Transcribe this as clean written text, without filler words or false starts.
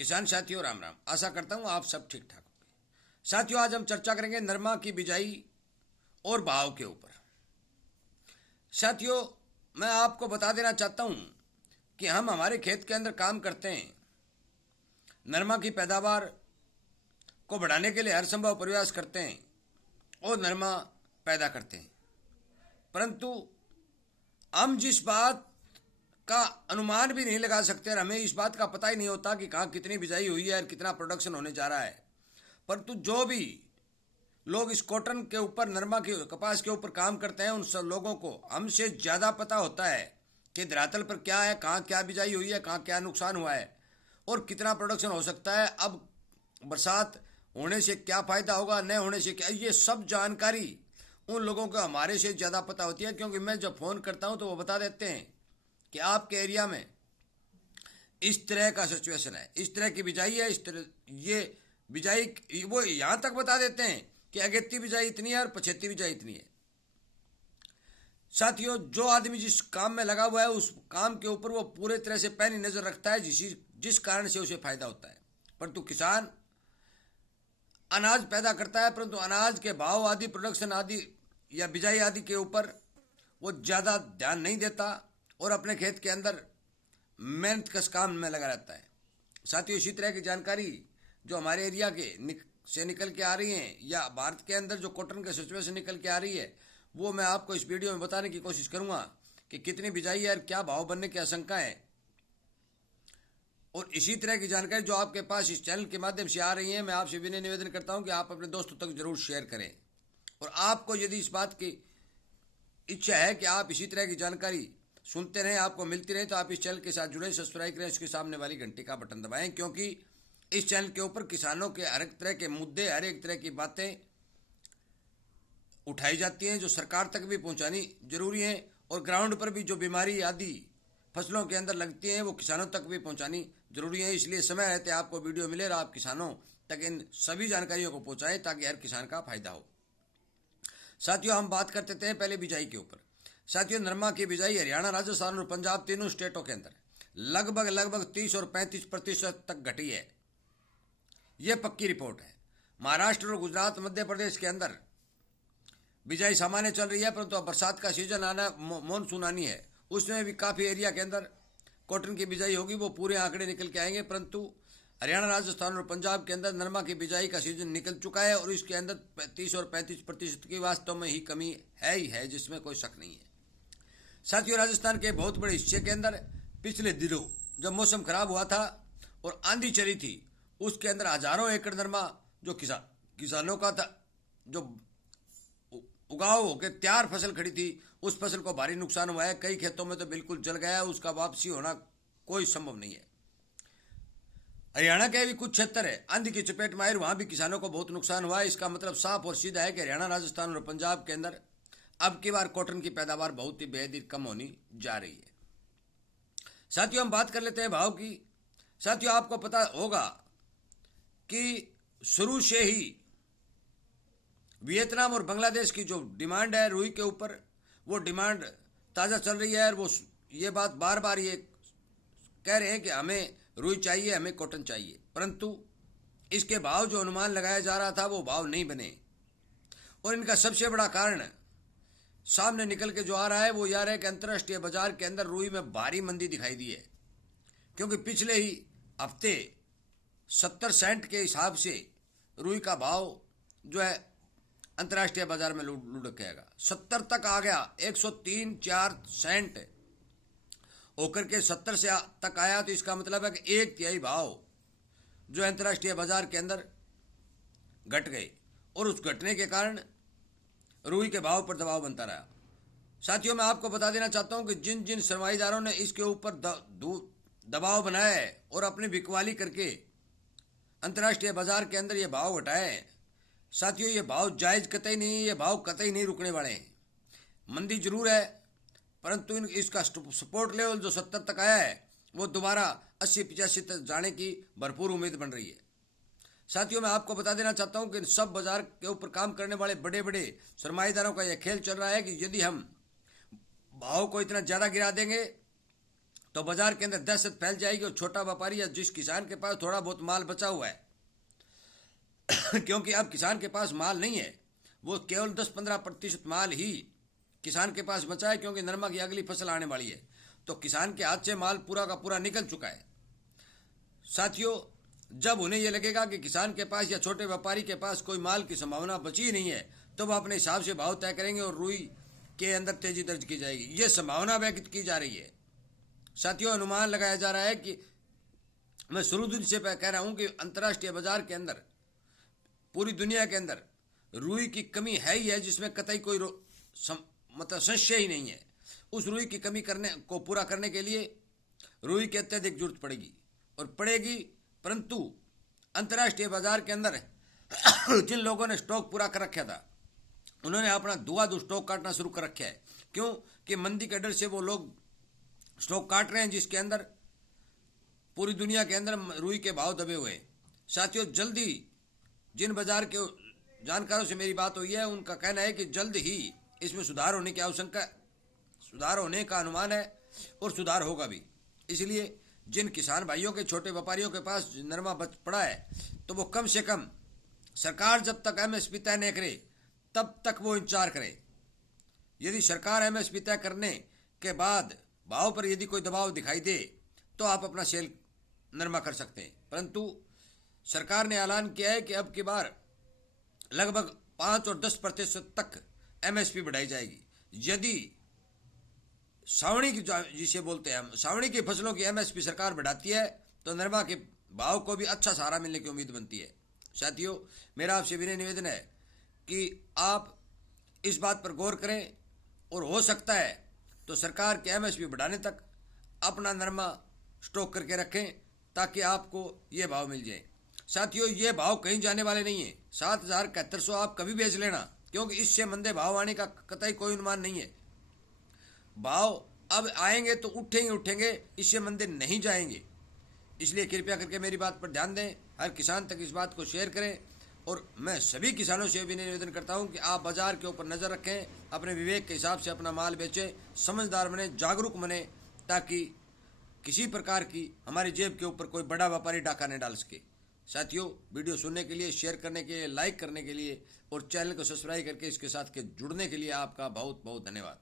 किसान साथियों राम राम। आशा करता हूँ आप सब ठीक ठाक होंगे। साथियों आज हम चर्चा करेंगे नरमा की बिजाई और भाव के ऊपर। साथियों मैं आपको बता देना चाहता हूँ कि हम हमारे खेत के अंदर काम करते हैं, नरमा की पैदावार को बढ़ाने के लिए हर संभव प्रयास करते हैं और नरमा पैदा करते हैं, परंतु हम जिस बात का अनुमान भी नहीं लगा सकते और हमें इस बात का पता ही नहीं होता कि कहाँ कितनी बिजाई हुई है और कितना प्रोडक्शन होने जा रहा है। परंतु जो भी लोग इस कॉटन के ऊपर, नरमा के कपास के ऊपर काम करते हैं, उन सब लोगों को हमसे ज़्यादा पता होता है कि धरातल पर क्या है, कहाँ क्या बिजाई हुई है, कहाँ क्या नुकसान हुआ है और कितना प्रोडक्शन हो सकता है। अब बरसात होने से क्या फ़ायदा होगा, न होने से क्या, ये सब जानकारी उन लोगों को हमारे से ज़्यादा पता होती है, क्योंकि मैं जब फ़ोन करता हूँ तो वो बता देते हैं कि आपके एरिया में इस तरह का सिचुएशन है, इस तरह की बिजाई है, इस तरह ये बिजाई, वो यहाँ तक बता देते हैं कि अगेती बिजाई इतनी है और पछेती बिजाई इतनी है। साथियों जो आदमी जिस काम में लगा हुआ है उस काम के ऊपर वो पूरे तरह से पैनी नज़र रखता है, जिस कारण से उसे फायदा होता है। परंतु किसान अनाज पैदा करता है, परंतु अनाज के भाव आदि, प्रोडक्शन आदि या बिजाई आदि के ऊपर वो ज़्यादा ध्यान नहीं देता और अपने खेत के अंदर मेहनत कश काम में लगा रहता है। साथियों इसी तरह की जानकारी जो हमारे एरिया से निकल के आ रही हैं या भारत के अंदर जो कॉटन के सिचुएशन निकल के आ रही है, वो मैं आपको इस वीडियो में बताने की कोशिश करूंगा कि कितनी बिजाई है और क्या भाव बनने की आशंका है। और इसी तरह की जानकारी जो आपके पास इस चैनल के माध्यम से आ रही है, मैं आपसे विनय निवेदन करता हूं कि आप अपने दोस्तों तक जरूर शेयर करें। और आपको यदि इस बात की इच्छा है कि आप इसी तरह की जानकारी सुनते रहें, आपको मिलती रहे, तो आप इस चैनल के साथ जुड़े, सब्सक्राइब करें, उसके सामने वाली घंटी का बटन दबाएं, क्योंकि इस चैनल के ऊपर किसानों के हर एक तरह के मुद्दे, हर एक तरह की बातें उठाई जाती हैं जो सरकार तक भी पहुंचानी जरूरी है, और ग्राउंड पर भी जो बीमारी आदि फसलों के अंदर लगती हैं वो किसानों तक भी पहुंचानी जरूरी है। इसलिए समय रहते आपको वीडियो मिले और आप किसानों तक इन सभी जानकारियों को पहुंचाएं ताकि हर किसान का फायदा हो। साथियों हम बात करते थे पहले बिजाई के ऊपर। साथियों नरमा की बिजाई हरियाणा, राजस्थान और पंजाब तीनों स्टेटों के अंदर लगभग 30 और 35% तक घटी है। यह पक्की रिपोर्ट है। महाराष्ट्र और गुजरात, मध्य प्रदेश के अंदर बिजाई सामान्य चल रही है, परंतु अब बरसात का सीजन आना, मानसून आनी है, उसमें भी काफ़ी एरिया के अंदर कॉटन की बिजाई होगी। वो पूरे आंकड़े निकल के आएंगे, परंतु हरियाणा, राजस्थान और पंजाब के अंदर नरमा की बिजाई का सीजन निकल चुका है और इसके अंदर 30 और 35% की वास्तव में ही कमी है ही है, जिसमें कोई शक नहीं है। साथियों राजस्थान के बहुत बड़े हिस्से के अंदर पिछले दिनों जब मौसम खराब हुआ था और आंधी चली थी, उसके अंदर हजारों एकड़ नरमा जो किसानों का था, जो उगाव होकर तैयार फसल खड़ी थी, उस फसल को भारी नुकसान हुआ है। कई खेतों में तो बिल्कुल जल गया है, उसका वापसी होना कोई संभव नहीं है। हरियाणा के भी कुछ क्षेत्र है आंधी की चपेट में आए, वहां भी किसानों को बहुत नुकसान हुआ है। इसका मतलब साफ और सीधा है कि हरियाणा, राजस्थान और पंजाब के अंदर अब की बार कॉटन की पैदावार बहुत ही बेहद ही कम होनी जा रही है। साथियों हम बात कर लेते हैं भाव की। साथियों आपको पता होगा कि शुरू से ही वियतनाम और बांग्लादेश की जो डिमांड है रुई के ऊपर, वो डिमांड ताज़ा चल रही है और वो ये बात बार बार ये कह रहे हैं कि हमें रुई चाहिए, हमें कॉटन चाहिए, परंतु इसके भाव जो अनुमान लगाया जा रहा था वो भाव नहीं बने। और इनका सबसे बड़ा कारण सामने निकल के जो आ रहा है वो यह है कि अंतर्राष्ट्रीय बाजार के अंदर रुई में भारी मंदी दिखाई दी है, क्योंकि पिछले ही हफ्ते 70 सेंट के हिसाब से रुई का भाव जो है अंतर्राष्ट्रीय बाजार में लुढ़क गया, 70 तक आ गया। 103-4 सेंट होकर के 70 से तक आया, तो इसका मतलब है कि 1/3 भाव जो अंतर्राष्ट्रीय बाजार के अंदर घट गए और उस घटने के कारण रुई के भाव पर दबाव बनता रहा। साथियों मैं आपको बता देना चाहता हूं कि जिन जिन सरमाईदारों ने इसके ऊपर दबाव बनाया है और अपनी बिकवाली करके अंतर्राष्ट्रीय बाजार के अंदर ये भाव घटाए हैं, साथियों ये भाव जायज़ कतई नहीं, ये भाव कतई नहीं रुकने वाले हैं। मंदी जरूर है, परंतु इसका सपोर्ट लेवल जो 70 तक आया है वो दोबारा 80-85 तक जाने की भरपूर उम्मीद बन रही है। साथियों मैं आपको बता देना चाहता हूं कि सब बाजार के ऊपर काम करने वाले बड़े बड़े सरमाईदारों का यह खेल चल रहा है कि यदि हम भाव को इतना ज़्यादा गिरा देंगे तो बाजार के अंदर दहशत फैल जाएगी और छोटा व्यापारी या जिस किसान के पास थोड़ा बहुत माल बचा हुआ है क्योंकि अब किसान के पास माल नहीं है, वो केवल 10-15% माल ही किसान के पास बचा है, क्योंकि नरमा की अगली फसल आने वाली है। तो किसान के हाथ से माल पूरा का पूरा निकल चुका है। साथियों, जब उन्हें यह लगेगा कि किसान के पास या छोटे व्यापारी के पास कोई माल की संभावना बची ही नहीं है, तो वह अपने हिसाब से भाव तय करेंगे और रुई के अंदर तेजी दर्ज की जाएगी। ये संभावना व्यक्त की जा रही है। साथियों, अनुमान लगाया जा रहा है कि मैं शुरू दिन से कह रहा हूं कि अंतर्राष्ट्रीय बाजार के अंदर, पूरी दुनिया के अंदर रुई की कमी है ही है, जिसमें कतई कोई मतलब संशय ही नहीं है। उस रुई की कमी को पूरा करने के लिए रुई की अत्यधिक जरूरत पड़ेगी और पड़ेगी, परंतु अंतर्राष्ट्रीय बाजार के अंदर जिन लोगों ने स्टॉक पूरा कर रखा था, उन्होंने अपना धुआं स्टॉक काटना शुरू कर रखा है। क्यों? कि मंदी के डर से वो लोग स्टॉक काट रहे हैं, जिसके अंदर पूरी दुनिया के अंदर रुई के भाव दबे हुए हैं। साथियों, जल्दी जिन बाजार के जानकारों से मेरी बात हुई है, उनका कहना है कि जल्द ही इसमें सुधार होने का अनुमान है और सुधार होगा भी। इसलिए जिन किसान भाइयों के, छोटे व्यापारियों के पास नरमा बच पड़ा है, तो वो कम से कम सरकार जब तक एमएसपी तय नहीं करे तब तक वो इंतजार करे। यदि सरकार एमएसपी तय करने के बाद भाव पर यदि कोई दबाव दिखाई दे तो आप अपना सेल नरमा कर सकते हैं, परंतु सरकार ने ऐलान किया है कि अब की बार लगभग 5 और 10% तक एमएसपी बढ़ाई जाएगी। यदि सावणी की, जिसे बोलते हैं हम, सावणी की फसलों की एमएसपी सरकार बढ़ाती है तो नरमा के भाव को भी अच्छा सहारा मिलने की उम्मीद बनती है। साथियों, मेरा आपसे विनय निवेदन है कि आप इस बात पर गौर करें और हो सकता है तो सरकार के एमएसपी बढ़ाने तक अपना नरमा स्टॉक करके रखें, ताकि आपको ये भाव मिल जाए। साथियों, ये भाव कहीं जाने वाले नहीं है। 7,7100 आप कभी बेच लेना, क्योंकि इससे मंदे भाव आने का कतई कोई अनुमान नहीं है। भाव अब आएंगे तो उठेंगे, इससे मंदे नहीं जाएंगे। इसलिए कृपया करके मेरी बात पर ध्यान दें, हर किसान तक इस बात को शेयर करें। और मैं सभी किसानों से भी निवेदन करता हूं कि आप बाजार के ऊपर नज़र रखें, अपने विवेक के हिसाब से अपना माल बेचें, समझदार बने, जागरूक बने, ताकि किसी प्रकार की हमारी जेब के ऊपर कोई बड़ा व्यापारी डाका नहीं डाल सके। साथियों, वीडियो सुनने के लिए, शेयर करने के लिए, लाइक करने के लिए और चैनल को सब्सक्राइब करके इसके साथ के जुड़ने के लिए आपका बहुत बहुत धन्यवाद।